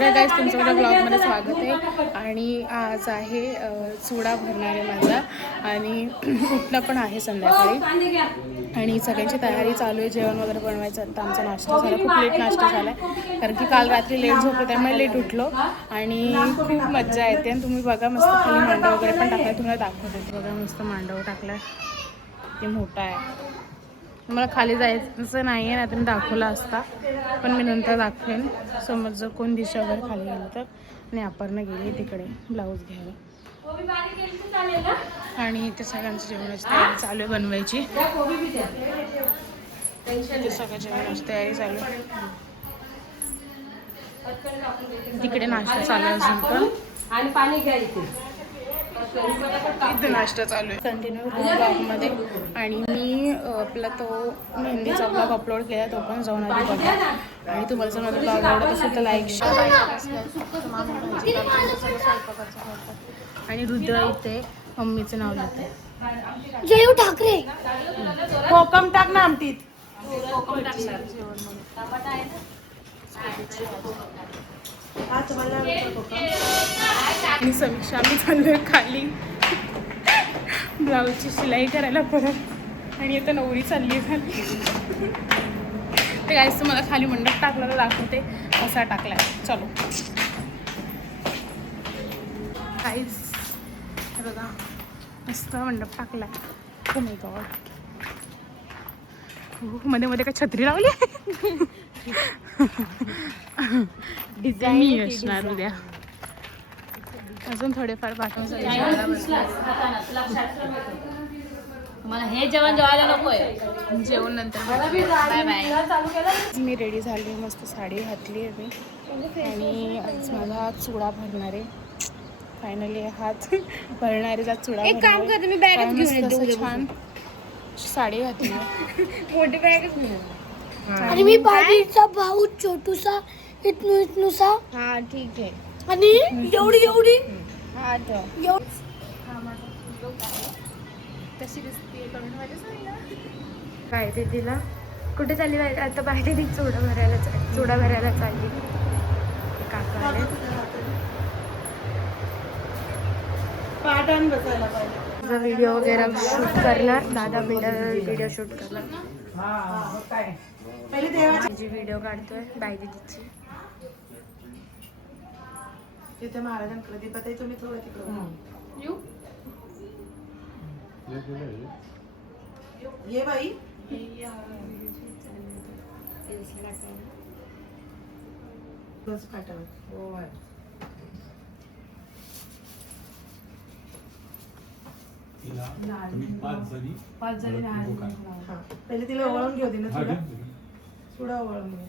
गाईस तुमचं माझ्या ब्लॉगमध्ये स्वागत आहे. आणि आज आहे चुडा भरणारे माझा आणि उठणं पण आहे संध्याकाळी आणि सगळ्यांची तयारी चालू आहे. जेवण वगैरे बनवायचं. तर आमचा नाश्ता झाला, खूप लेट नाश्ता झाला आहे कारण की काल रात्री लेट झोपलो त्यामुळे लेट उठलो आणि खूप मजा येते. आणि तुम्ही बघा मस्त खाली मांडव वगैरे पण टाकला, तुम्हाला दाखवते. बघा मस्त मांडव टाकला आहे, ते मोठा आहे. मला खाली जायचं नाही आहे ना, तुम्ही दाखवला असता पण मी नंतर दाखवेन. समज जर कोण दिशा वगैरे खाली गेलं तर. आणि अपर्णा गेली तिकडे ब्लाऊज घ्यायला आणि इथे सगळ्यांचं जेवणाची तयारी चालू आहे बनवायची. ते सगळं जेवणाची तयारी चालू आहे. तिकडे नाश्ता चालू आहे अजून पण आणि पाणी घ्या इथे. इथे नाश्ता चालू आहे कंटिन्यू ब्लॉगमध्ये. आणि मी आपला तो मेहंदीचा ब्लॉग अपलोड केला, तो पण जाऊन आधी बघा. आणि तुम्हाला जर माझा ब्लॉग आवडत असेल तर लाईक शेअर. आणि रुद्र इथे मम्मीचं नाव लिहिते. जयू ठाकरे कोकम टाक ना आमटीत. आणि समीक्षा आम्ही चाललोय खाली ब्लाऊजची शिलाई करायला परत. आणि आता नवरी चालली खाली. ते काहीच मला खाली मंडप टाकला तर दाखवते कसा टाकलाय. चलो काहीच बघा मस्त मंडप टाकलाय. ओ माय गॉड, मध्ये मध्ये काय छत्री लावली. मी असणार उद्या. अजून थोडेफार बाकी मला हे जेवण जेवायला नकोय. जेवण नंतर. Bye bye. मी रेडी झाली, मस्त साडी घातली आहे मी. आणि आज माझा चुडा भरणार आहे. फायनली हात भरणारेचा चुडा. एक काम करते मी बॅगच घेऊन येते. छान साडी घातली, मोठी बॅगच घेऊन. आणि मी बाजीचा भाऊ छोटूसा इतनुसा. हा ठीक आहे. आणि एवढी एवढी. हा तर तशी दिसते करून काय ते तिला कुठे चालली पाहिजे आता. बाहेर ती चुडा भरायला चालली. काका आले. पाटान बसायला पाहिजे. व्हिडिओ वगैरे शूट करणार. दादा व्हिडिओ शूट करणार. जी व्हिडिओ काढतोय बाय दीदीची. तिथे महाराजांकडे दीपाताई तुम्ही थोडं तिकडे येऊ. ये बाई. पाच जणी पहिले तिला ओळून घेऊ दे ना. थोडा ओळून घे.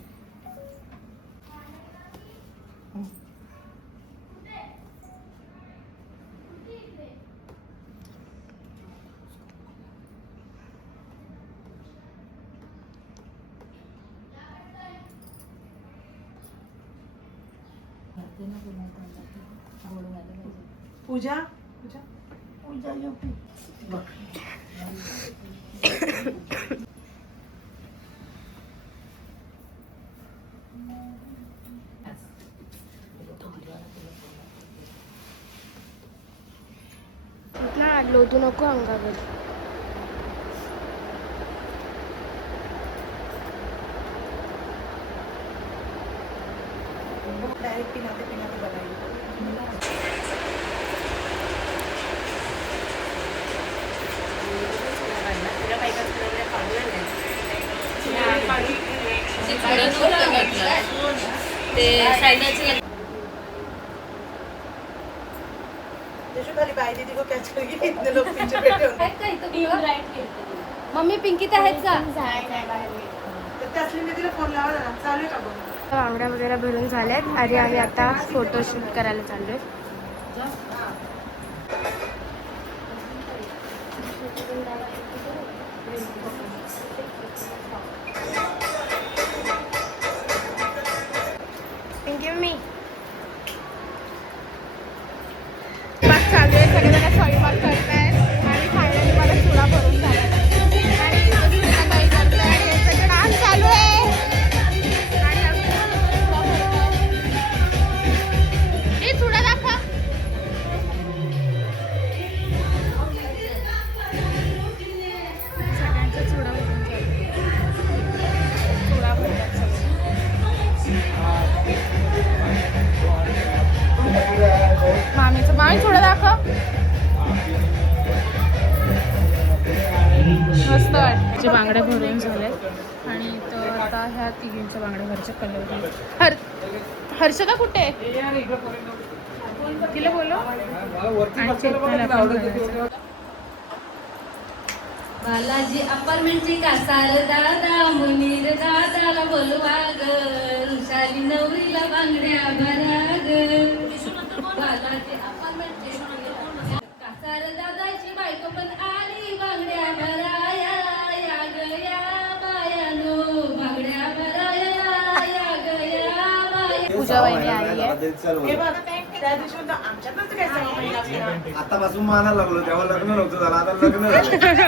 पूजा पूजा पूजा ना लोटू नको अंगावर. डायरेक्ट पिनाते पिनाते बनाई. मम्मी पिंकीत आहेत का. बांगड्या वगैरे भरून झाल्यात आणि आम्ही आता फोटोशूट करायला चाललोय. पिंकी मम्मी चालू आहे. सगळेजण स्वयंपाक करतायत आणि फायनली मला चुडा भरून झाला. चालू आहे. जे बांगड्या भरून झाल्यात आणि तर आता ह्या तिघींच्या बांगड्या भरच्या कलर. हर्षदा कुठे आहे? तिला बोलो. आणि चेतनाला पण भरायचं. बालाजी अपार्टमेंटची कासार दादा मुनीर दादाला बोलवा ग ऋषाली नवरीला बांगड्या भरा ग. बालाजी अपार्टमेंटची कासार दादाची बायको पण आली बांगड्या भराया या ग या बायानो बांगड्या भराया या ग या बाया. पूजा वहिनी आली आहे. आतापासून मानायला लागलो तेव्हा लग्न नव्हतं झालं आता लग्न झालं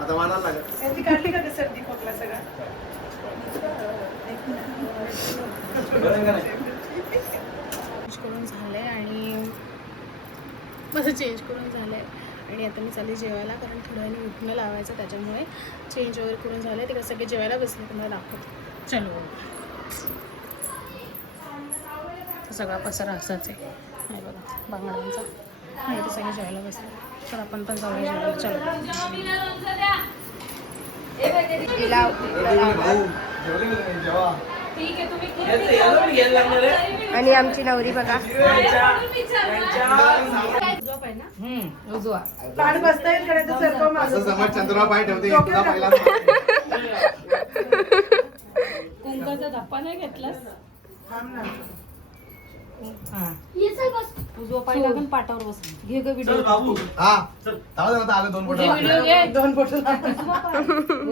आता मानायला लागत. चेंज करून झालंय आणि माझं चेंज करून झालंय आणि आता मी चालली जेवायला कारण थोड्या वेळाने उठणं लावायचं त्याच्यामुळे चेंज वगैरे करून झालंय. तिकडे सगळे जेवायला बसले तुम्हाला दाखवतो. चलो. सगळा पसारा असाच आहे नाही बघा बांगड्यांचा. नाही ते सगळे जेवायला बसले तर आपण पण जाऊया जेवायला. चलो. आणि आमची नवरी बघा असं समज चंद्रावर पाय ठेवते तुझा पहिला कुंकाचा धप्पा नाही घेतलास? उजवा पाय लागून पाटावर बस. घे ग व्हिडिओ. हा चल आले दोन फोटो व्हिडिओ घे. दोन फोटो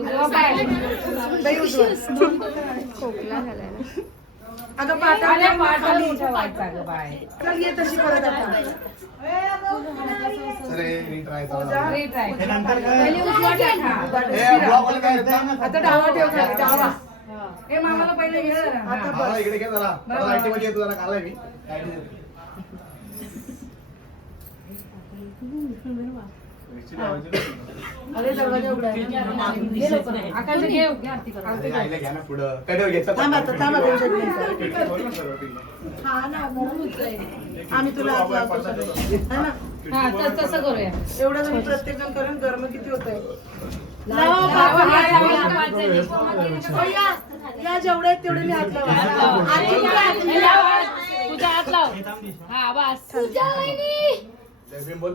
उजवा पाय. खोकला झालाय ना. अगं पाटावर उठवायचा ग बाय. तशी परत आता अरे नीट राहायचं रे ट्राय. हे नंतर काय? पहिले उजवा टाका. हे ब्लॉग वाले काय येतात? आता डावा ठेव खाली, डावा. ए मामाला पहिले घे जरा. हा, इकडे घे जरा लाईटी मध्ये येतो जरा कालाय मी अरे दरवाजा उघडा. घे लवकर. आकाश घे आरती कर. अरे आईला घ्या ना पुढं कडेवर घेतलं थांब दोन सेकंद. हा ना गरम होतंय. आम्ही तुला हात लावतो सगळे. है ना? हा तर तसं करूया. एवढं जण प्रत्येक जण करून गरम किती होतंय. या जेवढे आहेत तेवढे मी हात लावा. तुझ्या हात लाव. हा बस. जय भीम बोल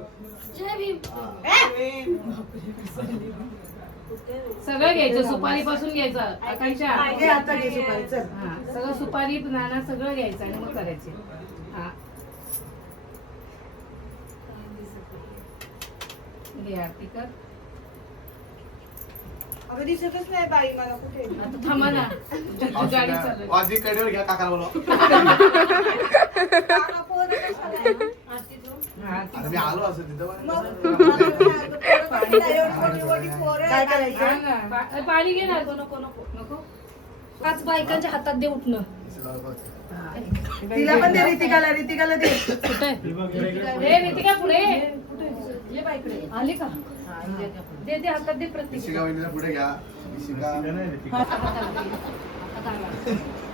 सगळं घ्यायचं सुपारी पासून घ्यायचं. आकांक्षा घे आता घे सुपारी चल. हा सगळं सुपारी नाना सगळं घ्यायचं आणि मग करायचे. हा घे आरती कर. अगं दिसतच नाही बाई मला कुठे. आता थांबा ना. तुझी गाडी चालू. वाजी कडेवर घ्या काकाला बोलवा अरे मी आलो असं तिथं काय करायचं. पाणी घे ना. नको नको नको. 5 बायकांच्या हातात दे उठणं. तिला पण दे. रितिकाला दे. कुठे रे रितिका? पुढे ये बाईकडे. आली का? दे दे हातात दे प्रत्येक. शिका वहिनीला पुढे घ्या शिका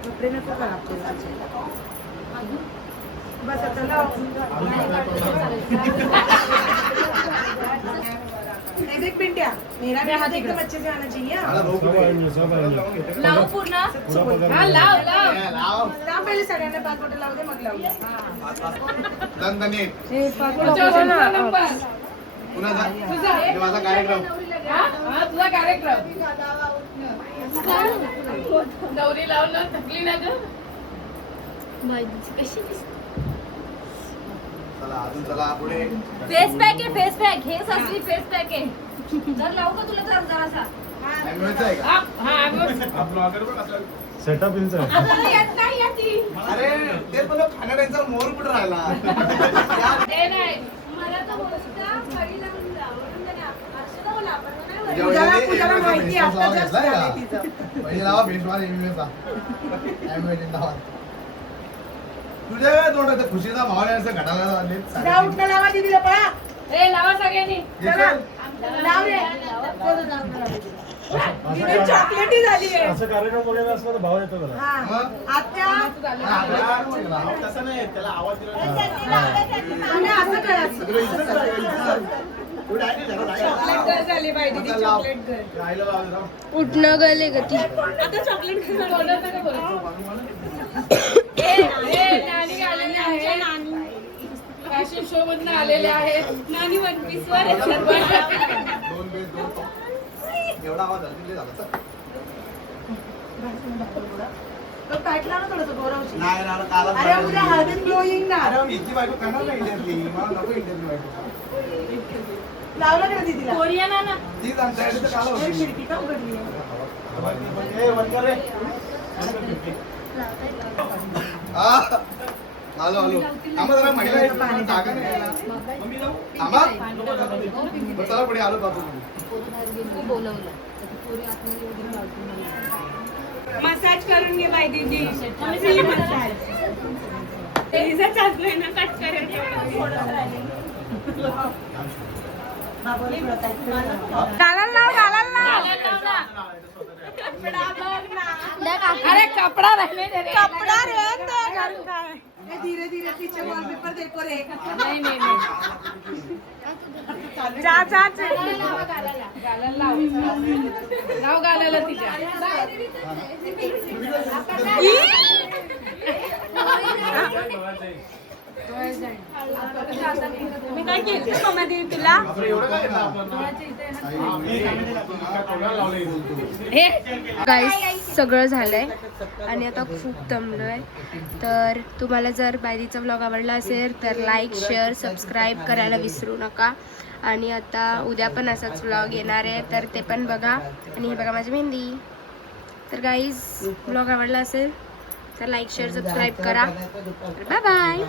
कपडे नको करा आपल्याला. बस आता लाव. एक मिनिट या. मेरा भी हाथ एकदम अच्छे से आना चाहिए. लाव पूर्ण. हा लाव लाव. लाव लाव पहिले सगळ्यांना 5 बोटं लावू दे मग लावूया. दणदणीत नंबर पुन्हा जा हे माझा कार्यक्रम हा तुझा कार्यक्रम. नवरी लावून थकली ना ग. कशी चला अजून चला पुढे फेस पॅक आहे. फेस पॅक हे असली फेस पॅक आहे. जर लावू का तुला जर जरासा. ॲम्ब्युलन्स आहे का सेटअप इंचा आपल्याला येत नाही याची. अरे ते पण खाण्याचा मोर कुठे राहिला ते नाही मला तर होता फळी लावून लावून देण्या. अर्षदा बोला आपण नाही बोलत. पूजाला माहिती आहे आता जास्त झालंय तिचं. पहिले लावा भेटवाल तुझ्या तोंडात खुशीचा भाव असं घडायला जा उठणं लावा दीदीला पळा. ए लावा सगळ्यांनी. चला लाव रे. दीदी चॉकलेटी झाली आहे. असं कार्यक्रम वगैरे असला तर भाव येतो मला. हा आत्या तसं नाही त्याला आवाज दिला आणि असं करायचं. उठणं गले ग ती. आता चॉकलेट फॅशन शो मधून आलेले आहेत. नानी वन पीस वर एवढा आवाज झाला नाही ना काल हिची बायको करणार नाही इंडियातली मला नको इंडियातली बायको कोरियन आहे ना तीच आमच्याकडे तर काल होती आलो आलो थांबा जरा महिला आहेत, जागा नाही यायला. थांबा बरं, चला पुढे आलो बाबू मसाज करून घे बाई दीदी मसाज तेजा चाललोय ना कट करायचं अरे कपडा राहिले कपडा धीरे धीरे पीछे वॉलपेपर देखो रे नाही नाही नाही जा जा नाव घालायला तिच्या मी काय केली मम्मा दीदी तुला एवढं काय घेतलं आपण गाईस सगळं झालंय आणि आता खूप दमलोय. तर तुम्हाला जर बायडीचा व्लॉग आवडला असेल तर लाईक शेअर सबस्क्राईब करायला विसरू नका. आणि आता उद्या पण असाच व्लॉग येणार आहे तर ते पण बघा. आणि हे बघा माझी मेहंदी. तर गाईज व्लॉग आवडला असेल तर लाईक शेअर सबस्क्राईब करा. Bye bye.